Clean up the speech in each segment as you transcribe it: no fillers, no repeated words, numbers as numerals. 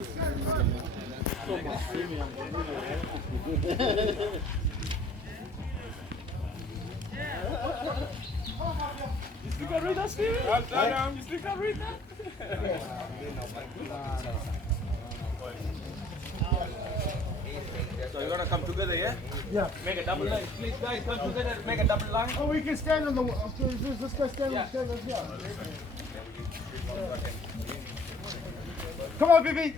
You still can read that, Steven? You still can read that? So you're gonna come together, yeah? Yeah. Make a double line. Please, guys, come together. Make a double line. Oh, we can stand on the. Let's go stand on the. Yeah. Come on, Bibi.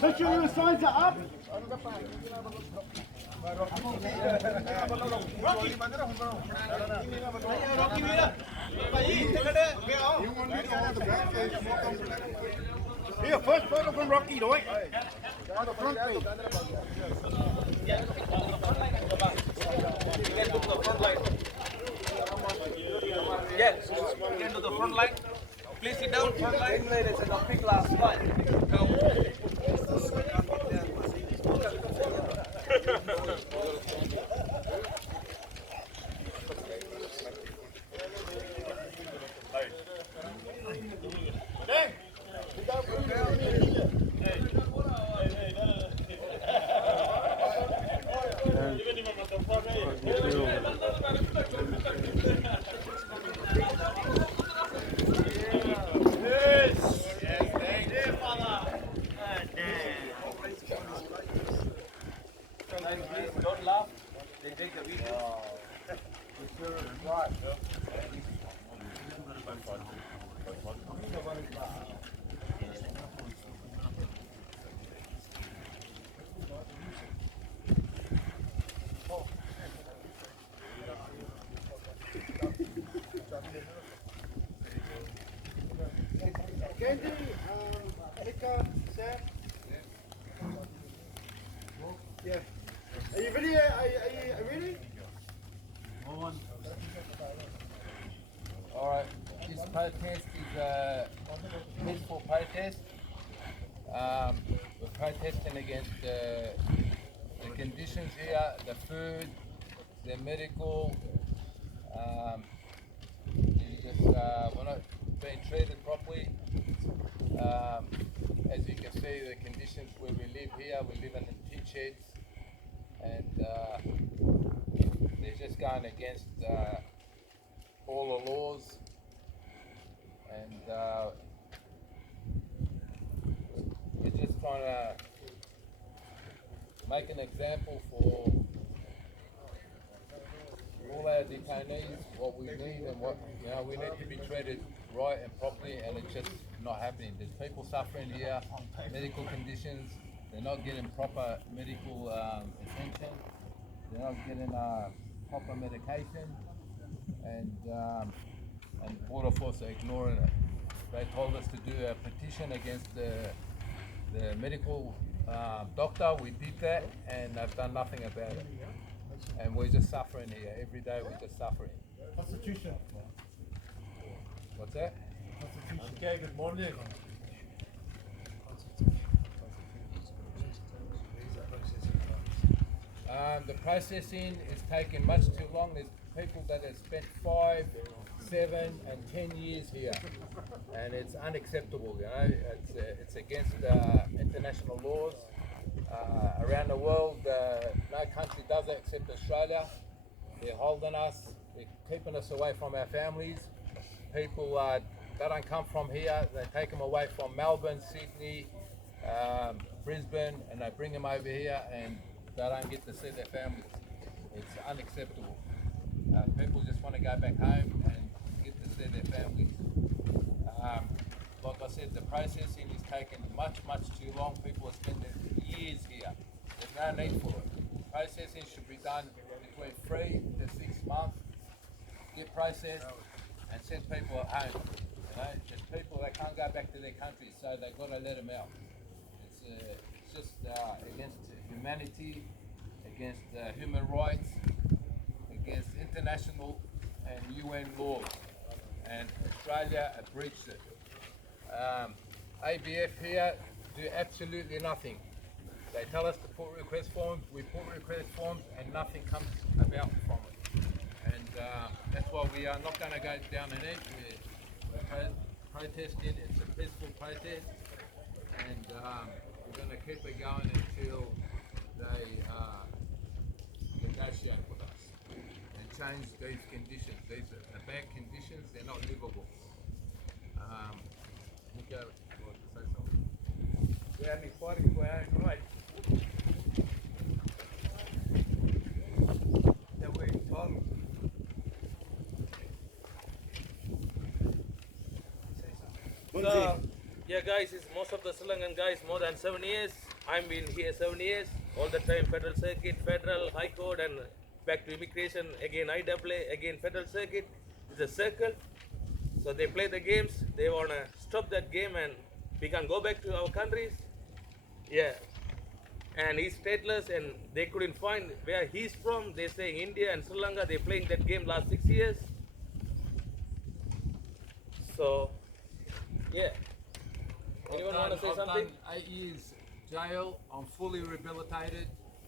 Make sure your signs are up. Here, first photo from Rocky, right? On the front page. Get to the front line. Yes, get to the front line. Please sit down, front line. It's a big last slide. Don't laugh. They take a video. Candy, Mika, Sam. Yeah. Are you ready? Are you ready? Alright, this protest is a peaceful protest. We're protesting against the conditions here, the food, the medical. We're not being treated properly. As you can see, the conditions where we live here, we live in tin sheds, and they're just going against all the laws, and we're just trying to make an example for all our detainees, what we need and what, we need to be treated right and properly, and it's just not happening. There's people suffering here, medical conditions, they're not getting proper medical attention, they're not getting proper medication, and Border Force are ignoring it. They told us to do a petition against the medical doctor. We did that, and they've done nothing about it. And we're just suffering here. Every day we're just suffering. Constitution. What's that? Constitution. Okay, good morning. The processing is taking much too long. There's people that have spent 5, 7 and 10 years here, and it's unacceptable. It's against international laws. Around the world, no country does that except Australia. They're holding us, they're keeping us away from our families. People that don't come from here, they take them away from Melbourne, Sydney, Brisbane, and they bring them over here, and they don't get to see their families. It's unacceptable. People just want to go back home and get to see their families. Like I said, the processing is taking much too long. People are spending years here. There's no need for it. Processing should be done between 3 to 6 months. Get processed and send people home. There's people that can't go back to their countries, so they've got to let them out. It's just against humanity, against human rights, against international and UN laws, and Australia breached it. ABF here do absolutely nothing. They tell us to put request forms, we put request forms, and nothing comes about from it. And that's why we are not going to go down and eat. We're protesting. It's a peaceful protest, and we're going to keep it going until they negotiate with us and change these conditions. These are the bad conditions. They're not livable. Nico, you want to say something? We're only fighting for our own rights. That we're entitled to. So, yeah, guys, it's most of the Sri Lankan guys more than 7 years. I've been here 7 years, all the time federal circuit, federal, high court, and back to immigration, again IAA, again federal circuit. It's a circle. So they play the games, they want to stop that game and we can go back to our countries. Yeah. And he's stateless and they couldn't find where he's from. They're saying India and Sri Lanka, they're playing that game last 6 years. So, yeah. Anyone want to say something? I've done 8 years jail. I'm fully rehabilitated.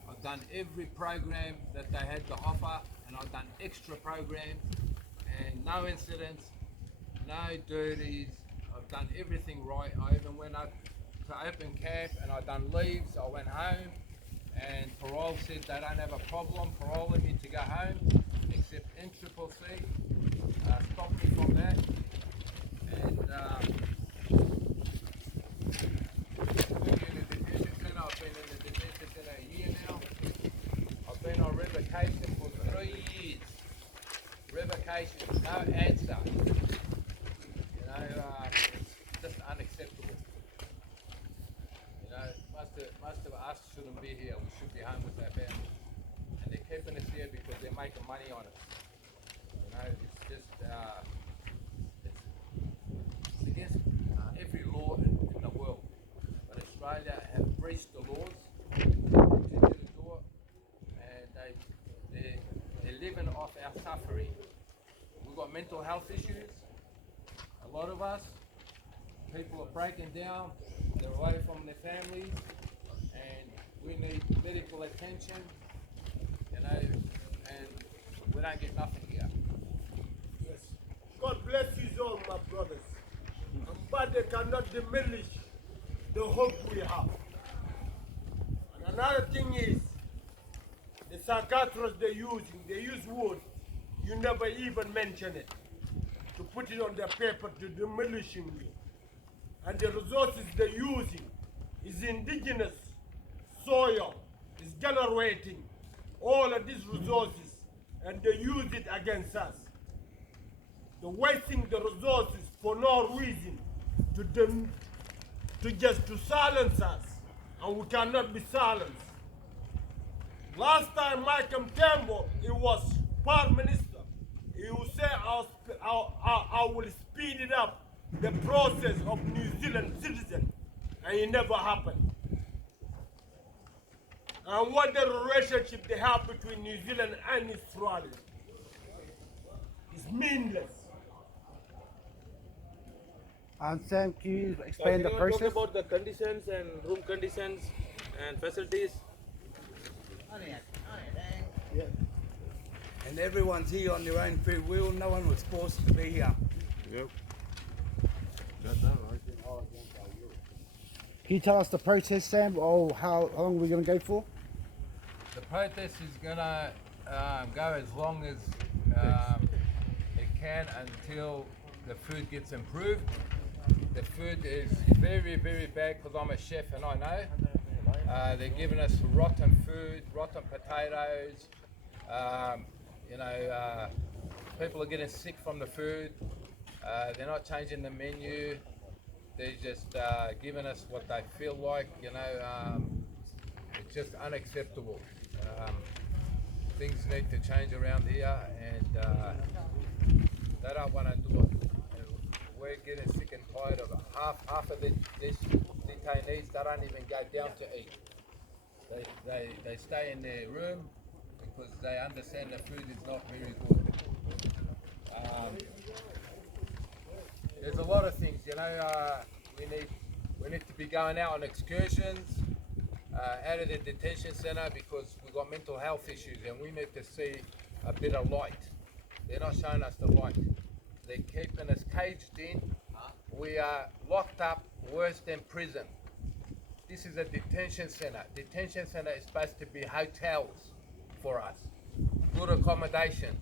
I've done every program that they had to offer, and I've done extra programs, and no incidents, no dirties. I've done everything right. I even went up to open camp and I done leaves. I went home, and parole said they don't have a problem paroling me to go home, except NCCC stopped me from that. And I've been in the detention centre a year now. I've been on revocation for 3 years. Revocation, no answer. You know, it's just unacceptable. You know, most of us shouldn't be here. We should be home with our families. And they're keeping us here because they're making money on us. You know, it's just, it's against every law in the world. But Australia have breached the laws to the door, and they're living off our suffering. We've got mental health issues. A lot of us, people are breaking down. They're away from their families, and we need medical attention. You know, and we don't get nothing here. Yes. God bless you all, my brothers. But they cannot diminish the hope we have. And another thing is, the psychiatrists they use word, you never even mention it, to put it on the paper to diminishing you. And the resources they're using is indigenous soil, is generating all of these resources, and they use it against us. They're wasting the resources for no reason to silence us, and we cannot be silenced. Last time Michael Tembo, he was Prime Minister, he would say I will speed it up, the process of New Zealand citizen, and it never happened. And what the relationship they have between New Zealand and Australia is meaningless. And Sam, can you explain the process? Talk about the conditions and room conditions and facilities. Yeah. And everyone's here on their own free will. No one was forced to be here. Can you tell us the process, Sam? Oh, how long we're going to go for? The protest is going to go as long as it can until the food gets improved. The food is very, very bad because I'm a chef and I know. They're giving us rotten food, rotten potatoes. You know, people are getting sick from the food. They're not changing the menu. They're just giving us what they feel like. You know, it's just unacceptable. Things need to change around here, and they don't want to do it. We're getting sick and tired of it. Half of these detainees, they don't even go down to eat. They stay in their room because they understand the food is not very good. There's a lot of things, you know. We need We need to be going out on excursions out of the detention centre because we've got mental health issues and we need to see a bit of light. They're not showing us the light. They're keeping us caged in. We are locked up worse than prison. This is a detention centre. Detention centre is supposed to be hotels for us. Good accommodation,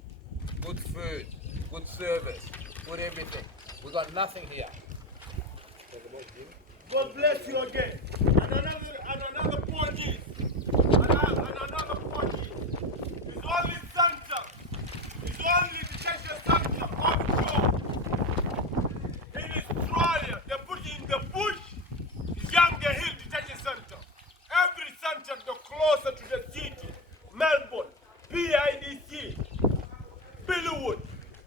good food, good service, good everything. We got nothing here. God bless you again. And another point is, another point is, it's only center, it's only detention center offshore. In Australia, they put in the bush, Yongah Hill Detention Center. Every center, the closer to the city, Melbourne, IDC, Billwood,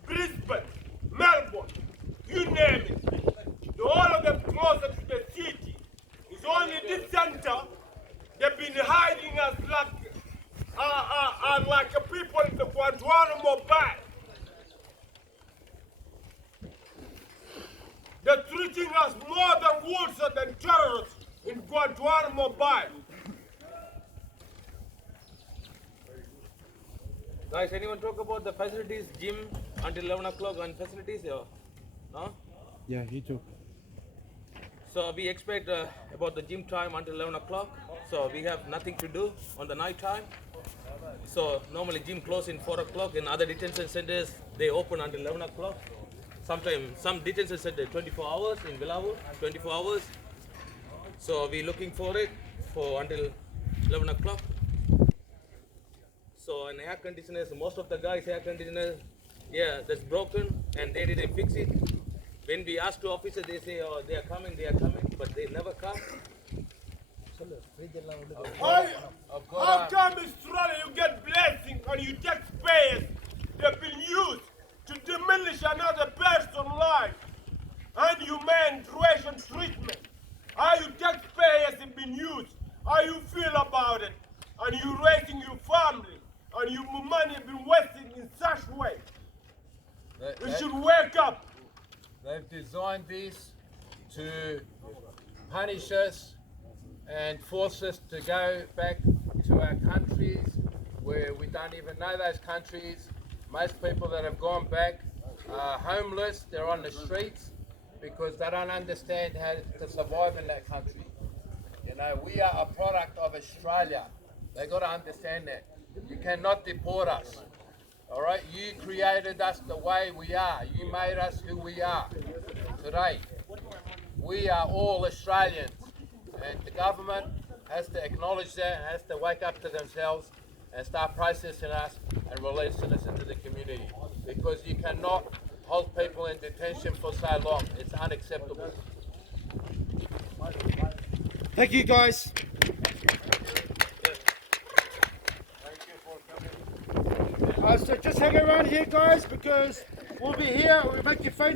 Brisbane, Melbourne, you name it. All of them closer to the city. It's only this center they've been hiding us like a people in the Guantanamo Bay. They're treating us more than worse than terrorists in Guantanamo Bay. Guys, anyone talk about the facilities, gym until 11 o'clock on facilities? No? Yeah, he took. So we expect about the gym time until 11 o'clock. So we have nothing to do on the night time. So normally gym close in 4 o'clock. In other detention centers, they open until 11 o'clock. Sometimes some detention center 24 hours in Villawood, 24 hours. So we're looking for it for until 11 o'clock. So an air conditioners, most of the guys' air conditioners, yeah, that's broken and they didn't fix it. When we ask to officers, they say, oh, they are coming, but they never come. How come Australia you get blessing and you taxpayers they've been used to diminish another person's life and humane treatment? How you taxpayers have been used? How you feel about it? And you raising your family and your money have been wasted in such way. You should wake up. They've designed this to punish us and force us to go back to our countries where we don't even know those countries. Most people that have gone back are homeless, they're on the streets because they don't understand how to survive in that country. You know, we are a product of Australia. They've got to understand that. You cannot deport us. All right, you created us the way we are. You made us who we are today. We are all Australians, and the government has to acknowledge that, has to wake up to themselves and start processing us and releasing us into the community. Because you cannot hold people in detention for so long. It's unacceptable. Thank you, guys. So just hang around here, guys, because we'll be here. We'll make you famous.